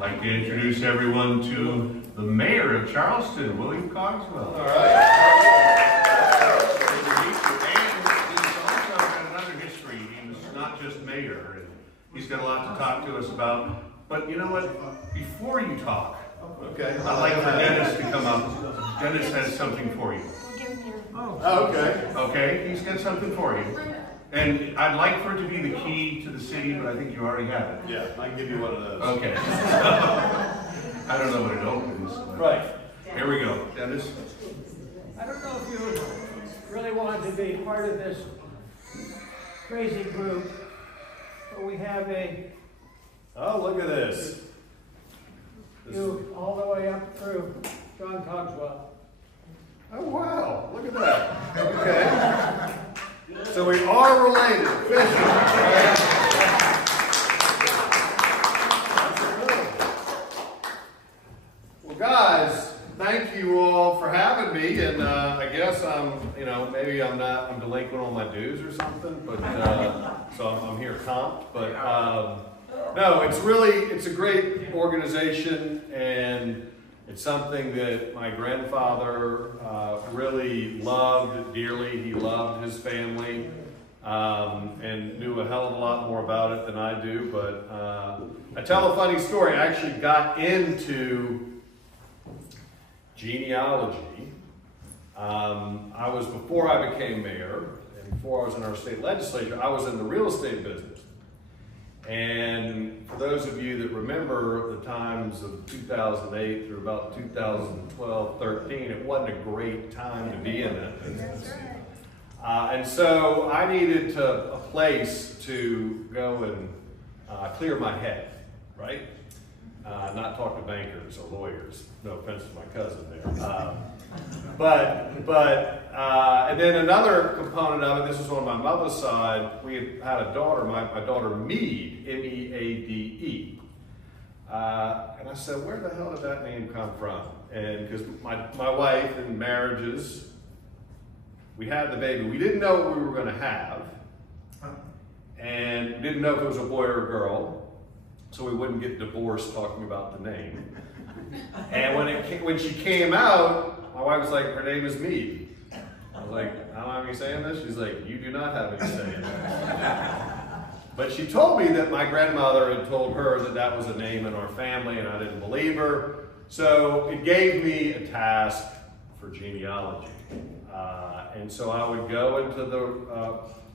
I'd like to introduce everyone to the mayor of Charleston, William Cogswell. All right. And he's also got another history. He was not just mayor, and he's got a lot to talk to us about. But you know what? Before you talk, Okay. I'd like for Dennis to come up. Dennis has something for you. Oh, okay. Okay, he's got something for you. And I'd like for it to be the key to the city, but I think you already have it. Yeah, I can give you one of those. Okay. I don't know what it opens. Right. Here we go. Dennis? I don't know if you really want to be part of this crazy group, but we have Oh, look at this. you all the way up through John Cogswell. Oh, wow. Look at that. Okay. So we are related, officially. Well, guys, thank you all for having me. And I guess maybe I'm delinquent on my dues or something, but so I'm here comped. But no, it's a great organization, and it's something that my grandfather really loved dearly. He loved his family and knew a hell of a lot more about it than I do. But I tell a funny story. I actually got into genealogy. Before I became mayor, and before I was in our state legislature, I was in the real estate business. And for those of you that remember the times of 2008 through about 2012, 13, it wasn't a great time to be in that business. And so I needed a place to go and clear my head, right? Not talk to bankers or lawyers. No offense to my cousin there. And then another component of it, this was on my mother's side, we had a daughter, my daughter Meade, M-E-A-D-E. And I said, where the hell did that name come from? And because my wife in marriages, we had the baby. We didn't know what we were going to have. And didn't know if it was a boy or a girl. So we wouldn't get divorced talking about the name. And when she came out, my wife was like, her name is Meade. I was like, I don't have any say in this. She's like, you do not have any say in this. But she told me that my grandmother had told her that that was a name in our family, and I didn't believe her. So it gave me a task for genealogy. And so I would go into the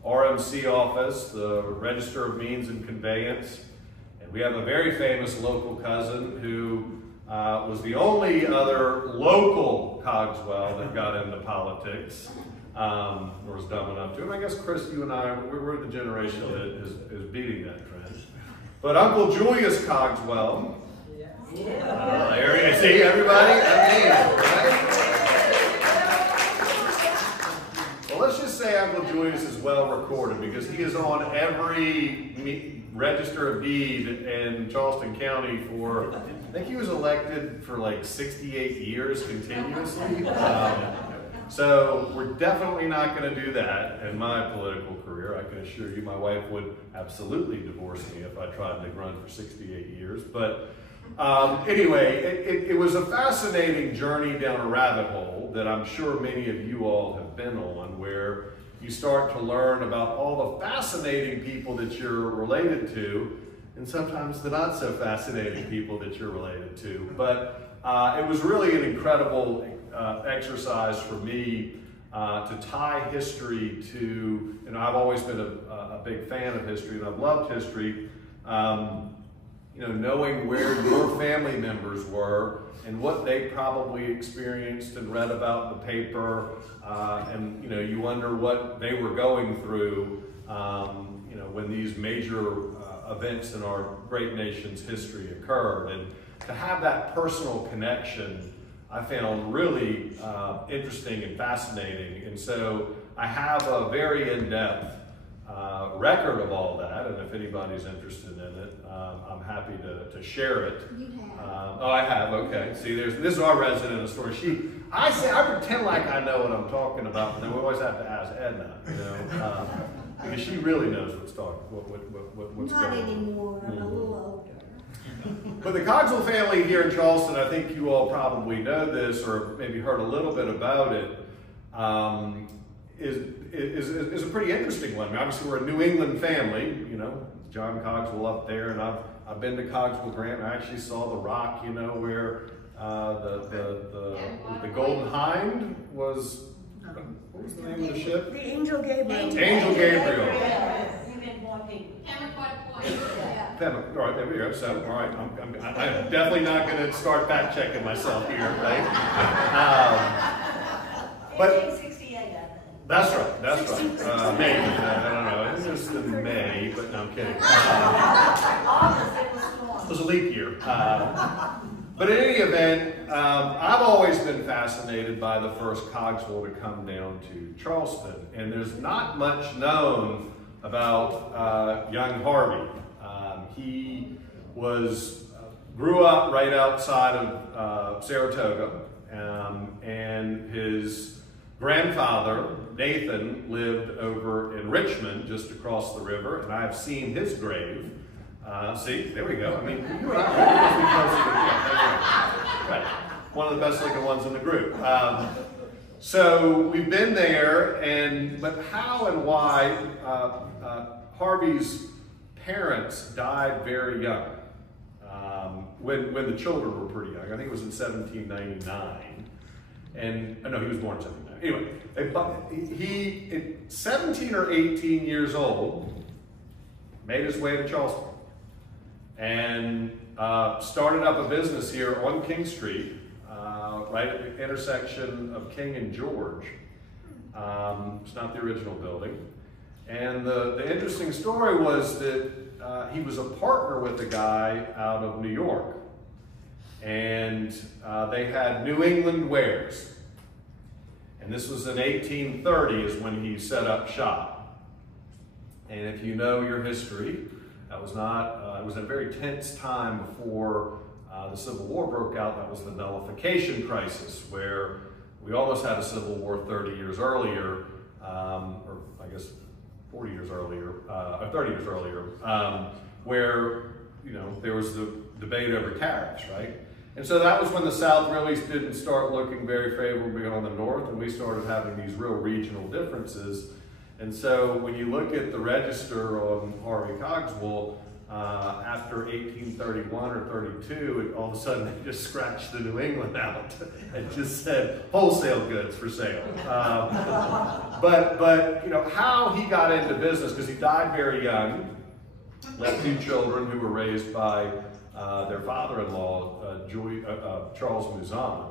RMC office, the Register of Means and Conveyance. And we have a very famous local cousin who was the only other local Cogswell that got into politics, or was dumb enough to. And I guess, Chris, you and I, we're the generation that is beating that trend. But Uncle Julius Cogswell, there you see everybody? Right? Well, let's just say Uncle Julius is well recorded because he is on every Register of Deed in Charleston County for, I think he was elected for like 68 years continuously. So we're definitely not going to do that in my political career. I can assure you my wife would absolutely divorce me if I tried to run for 68 years. But anyway, it was a fascinating journey down a rabbit hole that I'm sure many of you all have been on, where you start to learn about all the fascinating people that you're related to, and sometimes the not so fascinating people that you're related to. But it was really an incredible exercise for me to tie history to, I've always been a big fan of history, and I've loved history. Knowing where your family members were and what they probably experienced and read about in the paper, and you wonder what they were going through, when these major events in our great nation's history occurred. And to have that personal connection, I found really interesting and fascinating. And so I have a very in-depth record of all that, and if anybody's interested in it, I'm happy to share it. You have. Oh, I have. Okay. See, this is our resident of the story. I pretend like I know what I'm talking about, but then we always have to ask Edna, because she really knows what's going on. Not anymore. I'm a little older. But the Cogswell family here in Charleston, I think you all probably know this or maybe heard a little bit about it, is a pretty interesting one. I mean, obviously, we're a New England family, you know, John Cogswell up there, and I've been to Cogswell Grant. I actually saw the rock, you know, where the Golden Hind was. What was the name of the ship? The Angel Gabriel. Angel Gabriel. All right, there we go. So, all right, I'm definitely not going to start fact checking myself here, right? But 1868, I think. that's right. That's right. Maybe I don't know. It was in May, but no, I'm kidding. August, it was storm. It was a leap year. But in any event, I've always been fascinated by the first Cogswell to come down to Charleston, and there's not much known about young Harvey. He grew up right outside of Saratoga, and his grandfather, Nathan, lived over in Richmond, just across the river, and I've seen his grave. See, there we go. I mean, you and I right. One of the best looking ones in the group. So we've been there, but how and why Harvey's parents died very young, when the children were pretty young. I think it was in 1799. And no, he was born in 1799. Anyway, he, at 17 or 18 years old, made his way to Charleston and started up a business here on King Street, right at the intersection of King and George. It's not the original building. And the interesting story was that he was a partner with a guy out of New York. And they had New England wares. And this was in 1830 is when he set up shop. And if you know your history, that was not, it was a very tense time before the Civil War broke out. That was the nullification crisis, where we almost had a Civil War 30 years earlier, or I guess 40 years earlier, or 30 years earlier, where, you know, there was the debate over tariffs, right? And so that was when the South really didn't start looking very favorably on the North, and we started having these real regional differences. And so when you look at the register on Harvey Cogswell, after 1831 or 32, all of a sudden they just scratched the New England out and just said wholesale goods for sale. But you know, how he got into business, because he died very young, left two children who were raised by their father-in-law, Charles Mouzon.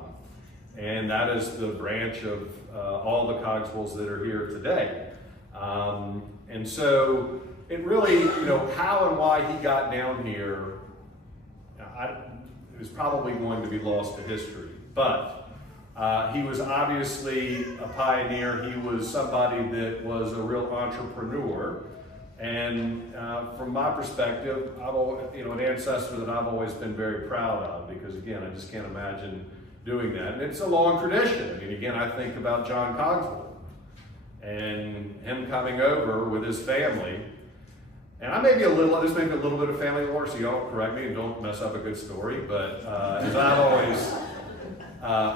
And that is the branch of all the Cogswells that are here today. And so it really, you know, how and why he got down here, is probably going to be lost to history. But he was obviously a pioneer. He was somebody that was a real entrepreneur. And from my perspective, an ancestor that I've always been very proud of, because again, I just can't imagine doing that. And it's a long tradition. I mean, again, I think about John Cogswell and him coming over with his family. And I may be this may be a little bit of family lore, so y'all correct me and don't mess up a good story, but as I've always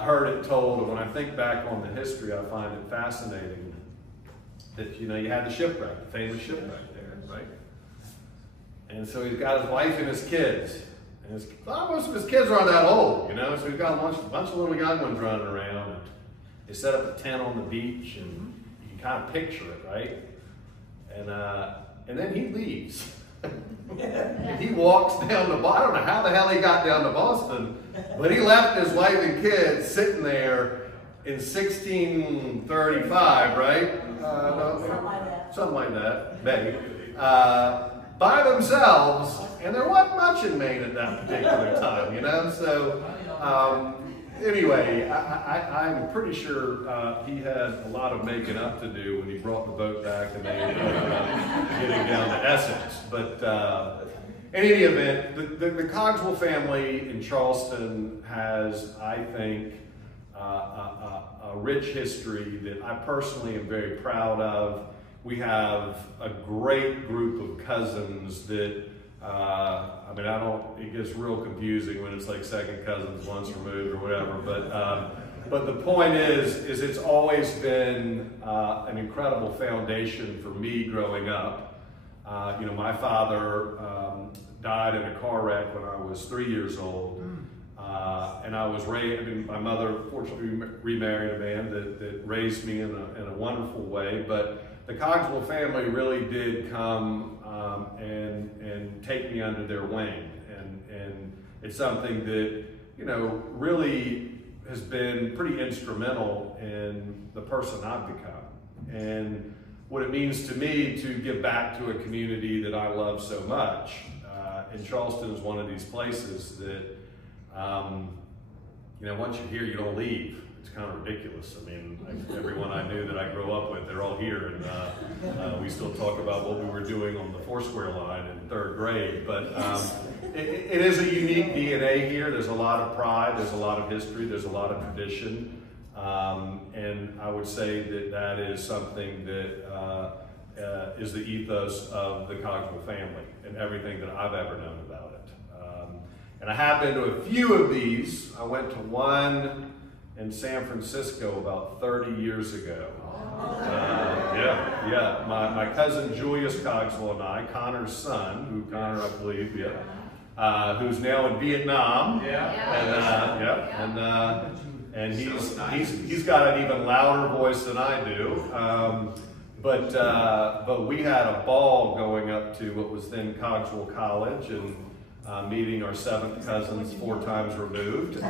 heard it told, and when I think back on the history, I find it fascinating that, you know, you had the shipwreck, the famous shipwreck there, right? And so he's got his wife and his kids. And most of his kids aren't that old, you know, so he's got a bunch of little young ones running around. And they set up a tent on the beach, and you can kind of picture it, right? And then he leaves. And he walks down to Boston. I don't know how the hell he got down to Boston, but he left his wife and kids sitting there in 1635, right? Something like that, maybe. By themselves, and there wasn't much in Maine at that particular time, you know? So, anyway, I'm pretty sure he had a lot of making up to do when he brought the boat back and they ended up getting down to Essex. But in any event, the Cogswell family in Charleston has, I think, a rich history that I personally am very proud of. We have a great group of cousins that I mean, it gets real confusing when it's like second cousins once removed or whatever, but the point is it's always been an incredible foundation for me growing up. You know, my father died in a car wreck when I was 3 years old. And I was raised, I mean, my mother fortunately remarried a man that raised me in a wonderful way, but the Cogswell family really did come and take me under their wing. And it's something that, you know, really has been pretty instrumental in the person I've become. And what it means to me to give back to a community that I love so much. And Charleston is one of these places that, you know, once you're here, you don't leave. It's kind of ridiculous. I mean, everyone I knew that I grew up with, they're all here, and we still talk about what we were doing on the Foursquare line in 3rd grade. But it is a unique DNA here. There's a lot of pride, there's a lot of history, there's a lot of tradition, and I would say that is something that is the ethos of the Cogswell family and everything that I've ever known about it. And I have been to a few of these. I went to one in San Francisco about 30 years ago. Yeah. My cousin Julius Cogswell and I, Connor's son, who Connor, I believe, who's now in Vietnam. And he's got an even louder voice than I do. But we had a ball going up to what was then Cogswell College and meeting our 7th cousins 4 times removed.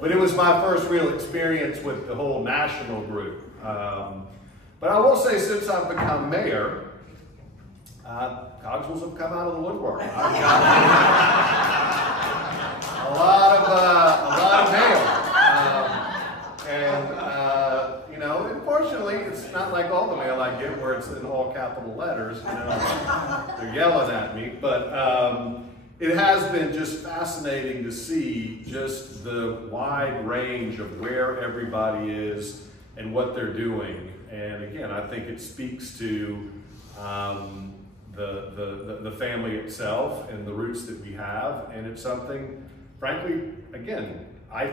But it was my first real experience with the whole national group. But I will say, since I've become mayor, Cogswells have come out of the woodwork. I've got a lot of mail. You know, unfortunately, it's not like all the mail I get where it's in all capital letters. You know, they're yelling at me. But it has been just fascinating to see just the wide range of where everybody is and what they're doing. And again, I think it speaks to the family itself and the roots that we have. And it's something, frankly, again, I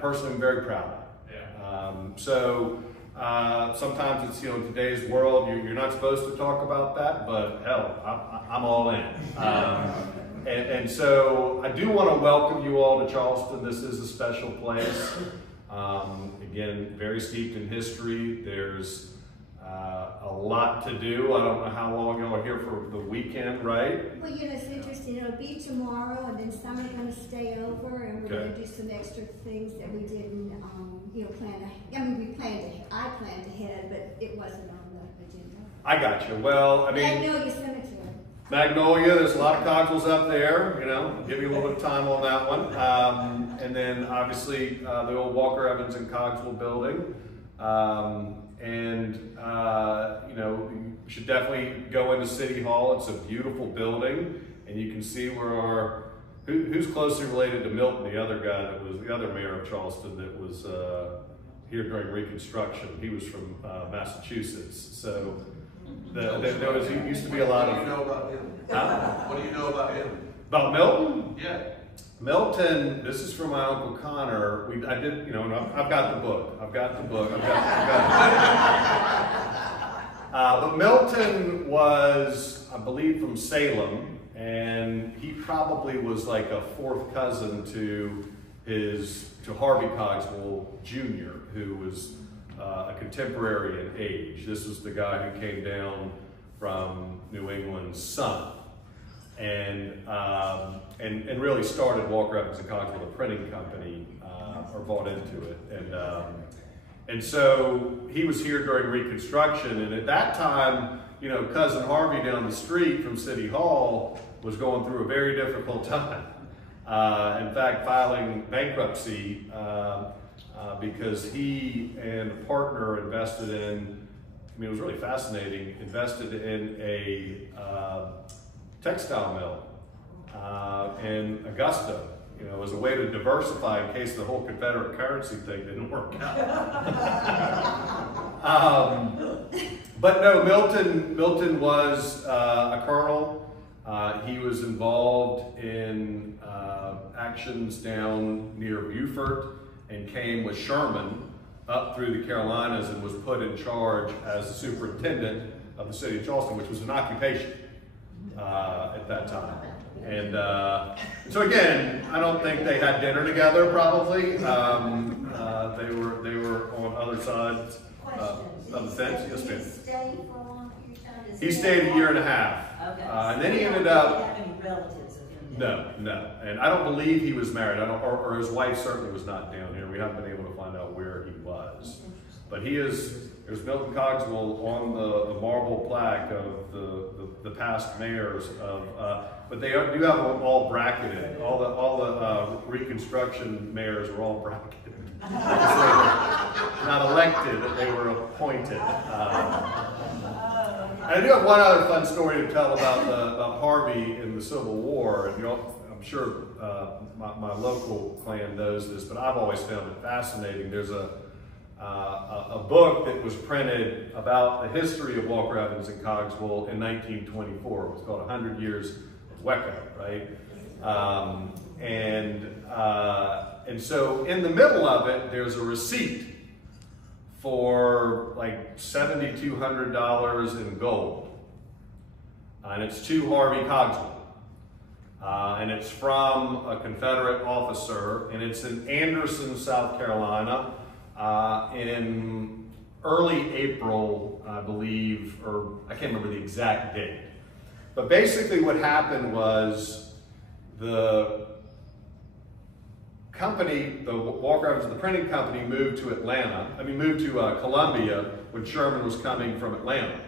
personally am very proud of. Sometimes it's, you know, in today's world, you're not supposed to talk about that, but hell, I'm all in. And so I do want to welcome you all to Charleston. This is a special place. Again, very steeped in history. There's a lot to do. I don't know how long y'all are here for the weekend, right? Well, you know, it's interesting. It'll be tomorrow, and then some are going to stay over, and we're going to do some extra things that we didn't, you know, plan to. I mean, I planned ahead, but it wasn't on the agenda. I got you. Well, I mean, Magnolia Cemetery. Magnolia, there's a lot of Cogswells up there, you know, give you a little bit of time on that one. And then obviously the old Walker Evans and Cogswell building. You know, you should definitely go into City Hall. It's a beautiful building, and you can see where who's closely related to Milton, the other guy that was the other mayor of Charleston that was here during Reconstruction. He was from Massachusetts, so there used to be a lot of. What do you know about him? What do you know about him? About Milton? Yeah. Milton, this is from my Uncle Connor. I did, you know, I've got the book. I've got the book. But Milton was, I believe, from Salem, and he probably was like a 4th cousin to Harvey Cogswell Jr., who was a contemporary in age. This was the guy who came down from New England's son. And really started Walker Evans and Cogswell, the printing company, or bought into it. And so he was here during Reconstruction, and at that time, you know, Cousin Harvey down the street from City Hall was going through a very difficult time. In fact, filing bankruptcy because he and a partner invested in, I mean, it was really fascinating, invested in a textile mill in Augusta, you know, as a way to diversify in case the whole Confederate currency thing didn't work out. But no, Milton was a colonel. He was involved in actions down near Beaufort and came with Sherman up through the Carolinas and was put in charge as the superintendent of the city of Charleston, which was an occupation at that time. And so again, I don't think they had dinner together probably. They were on other sides of the fence. Yes, ma'am. Did he stay for a long period of time? He stayed a year and a half. Okay. And then he ended Do you up, have any relatives of him there? no. And I don't believe he was married, or his wife certainly was not down here. We haven't been able to find out where he was. But there's Milton Cogswell on the marble plaque of the past mayors of, but they do have them all bracketed. All the Reconstruction mayors were all bracketed. Not elected, they were appointed. I do have one other fun story to tell about Harvey in the Civil War. And I'm sure my local clan knows this, but I've always found it fascinating. There's a book that was printed about the history of Walker Evans and Cogswell in 1924. It was called 100 Years of Wecco, right? And so in the middle of it, there's a receipt for like $7,200 in gold. And it's to Harvey Cogswell. And it's from a Confederate officer, and it's in Anderson, South Carolina, in early April, I believe, or I can't remember the exact date. But basically what happened was the company, the Walker Evans, the printing company, moved to Columbia when Sherman was coming from Atlanta.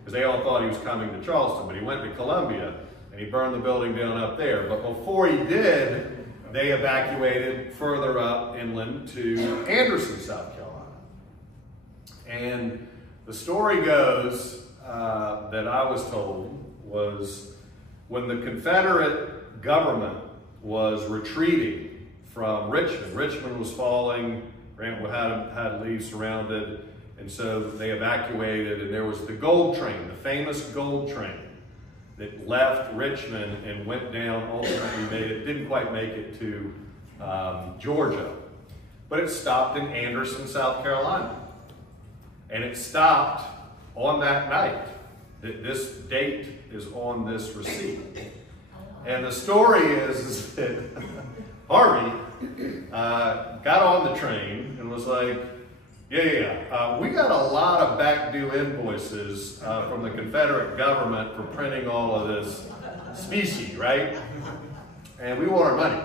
Because they all thought he was coming to Charleston, but he went to Columbia and he burned the building down up there. But before he did, they evacuated further up inland to Anderson, South Carolina. And the story goes that I was told was when the Confederate government was retreating from Richmond. Richmond was falling, had Lee surrounded, and so they evacuated, and there was the gold train, the famous gold train, that left Richmond and went down, ultimately didn't quite make it to Georgia, but it stopped in Anderson, South Carolina. And it stopped on that night. This date is on this receipt. And the story is that Harvey got on the train and was like, we got a lot of back due invoices from the Confederate government for printing all of this specie, right? And we want our money.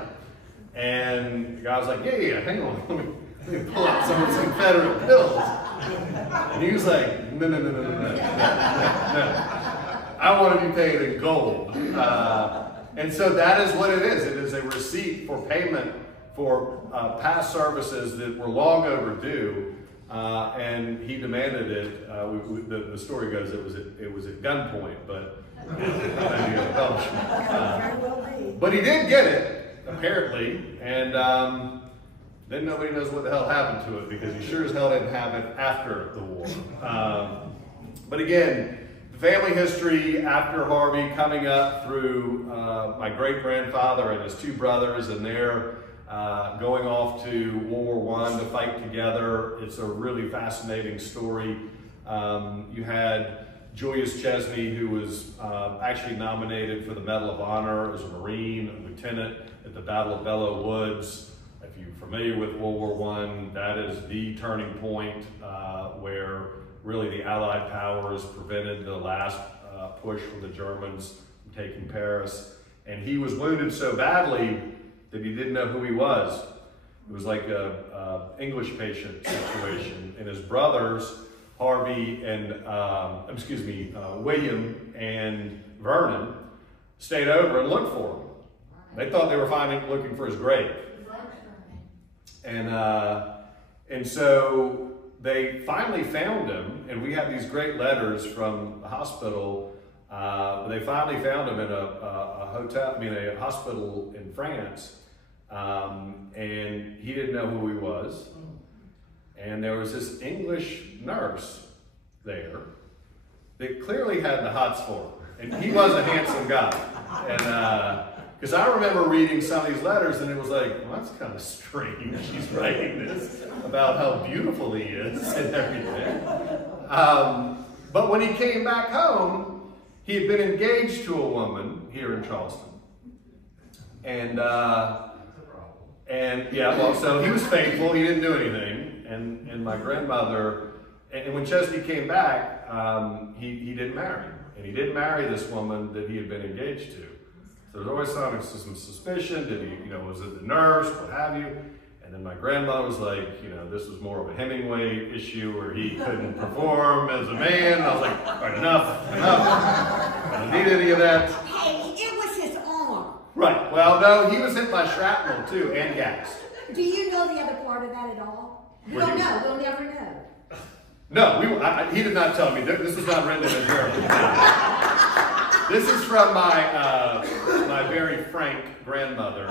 And the guy was like, hang on, let me pull out some of these Confederate bills. And he was like, no. I want to be paid in gold. And so that is what it is. It is a receipt for payment for past services that were long overdue. And he demanded it. The story goes it was at gunpoint, but but he did get it apparently, and then nobody knows what the hell happened to it because he sure as hell didn't have it after the war. But again, the family history after Harvey coming up through my great grandfather and his two brothers, and they're going off to World War I to fight together. It's a really fascinating story. You had Julius Chesney, who was actually nominated for the Medal of Honor as a Marine, a lieutenant at the Battle of Belleau Woods. If you're familiar with World War I, that is the turning point where really the Allied powers prevented the last push from the Germans from taking Paris. And he was wounded so badly that he didn't know who he was. It was like a English patient situation. And his brothers, Harvey and, William and Vernon, stayed over and looked for him. They thought they were looking for his grave. And so they finally found him, and we had these great letters from the hospital. They finally found him in a hospital in France. And he didn't know who he was. And there was this English nurse there that clearly had the hots for her. And he was a handsome guy. And because I remember reading some of these letters and it was like, well, that's kind of strange. She's writing this about how beautiful he is and everything. But when he came back home, he had been engaged to a woman here in Charleston. And yeah, well, so he was faithful. He didn't do anything. And my grandmother, and when Chesney came back, he didn't marry. And he didn't marry this woman that he had been engaged to. So there's always some suspicion. Did he, was it the nurse, what have you? And then my grandmother was like, this was more of a Hemingway issue where he couldn't perform as a man. And I was like, all right, enough. I don't need any of that. Hey, it was his arm. Right. Well, no, he was hit by shrapnel too and gassed. Do you know the other part of that at all? You don't know. We'll never know. No, he did not tell me. This was not written in a journal. This is from my very frank grandmother,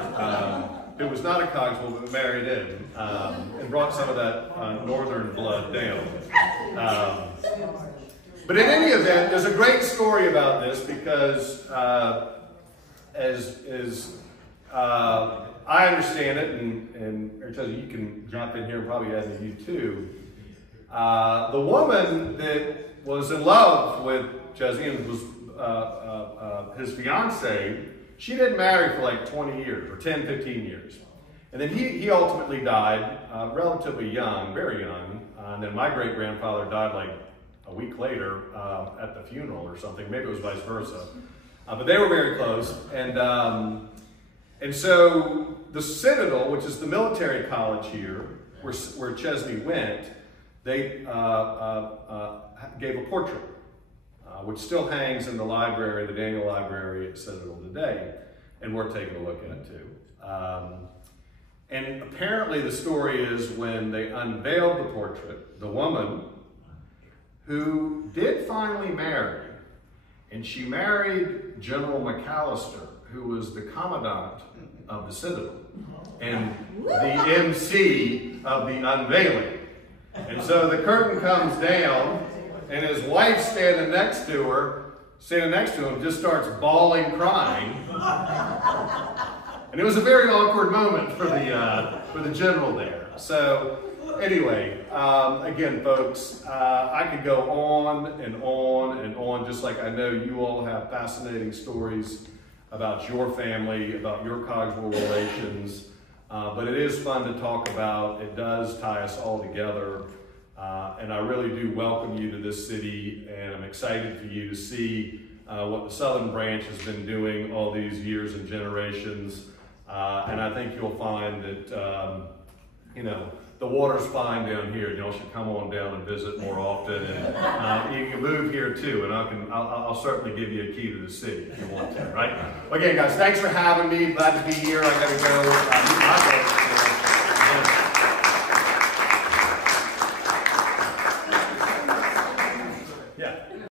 who was not a Cogswell, but married in, and brought some of that northern blood down. But in any event, there's a great story about this because, as I understand it, and you can jump in here and probably add to you too. The woman that was in love with Chesney and was his fiance, she didn't marry for like 20 years or 10, 15 years. And then he ultimately died relatively young, very young. And then my great-grandfather died like a week later at the funeral or something. Maybe it was vice versa. But they were very close. And so the Citadel, which is the military college here, where Chesney went, they gave a portrait, which still hangs in the library, the Daniel Library at Citadel today, and we're taking a look at it too. And apparently the story is when they unveiled the portrait, the woman who did finally marry, and she married General McAllister, who was the commandant of the Citadel, and the MC of the unveiling. And so the curtain comes down, and his wife standing next to him, just starts bawling, crying. And it was a very awkward moment for the general there. So anyway, again, folks, I could go on and on and on, just like I know you all have fascinating stories about your family, about your Cogswell relations. But it is fun to talk about. It does tie us all together. And I really do welcome you to this city, and I'm excited for you to see what the Southern Branch has been doing all these years and generations. And I think you'll find that, the water's fine down here, and y'all should come on down and visit more often. And you can move here too, and I'll certainly give you a key to the city if you want to, right? Again, guys, thanks for having me. Glad to be here. I gotta go.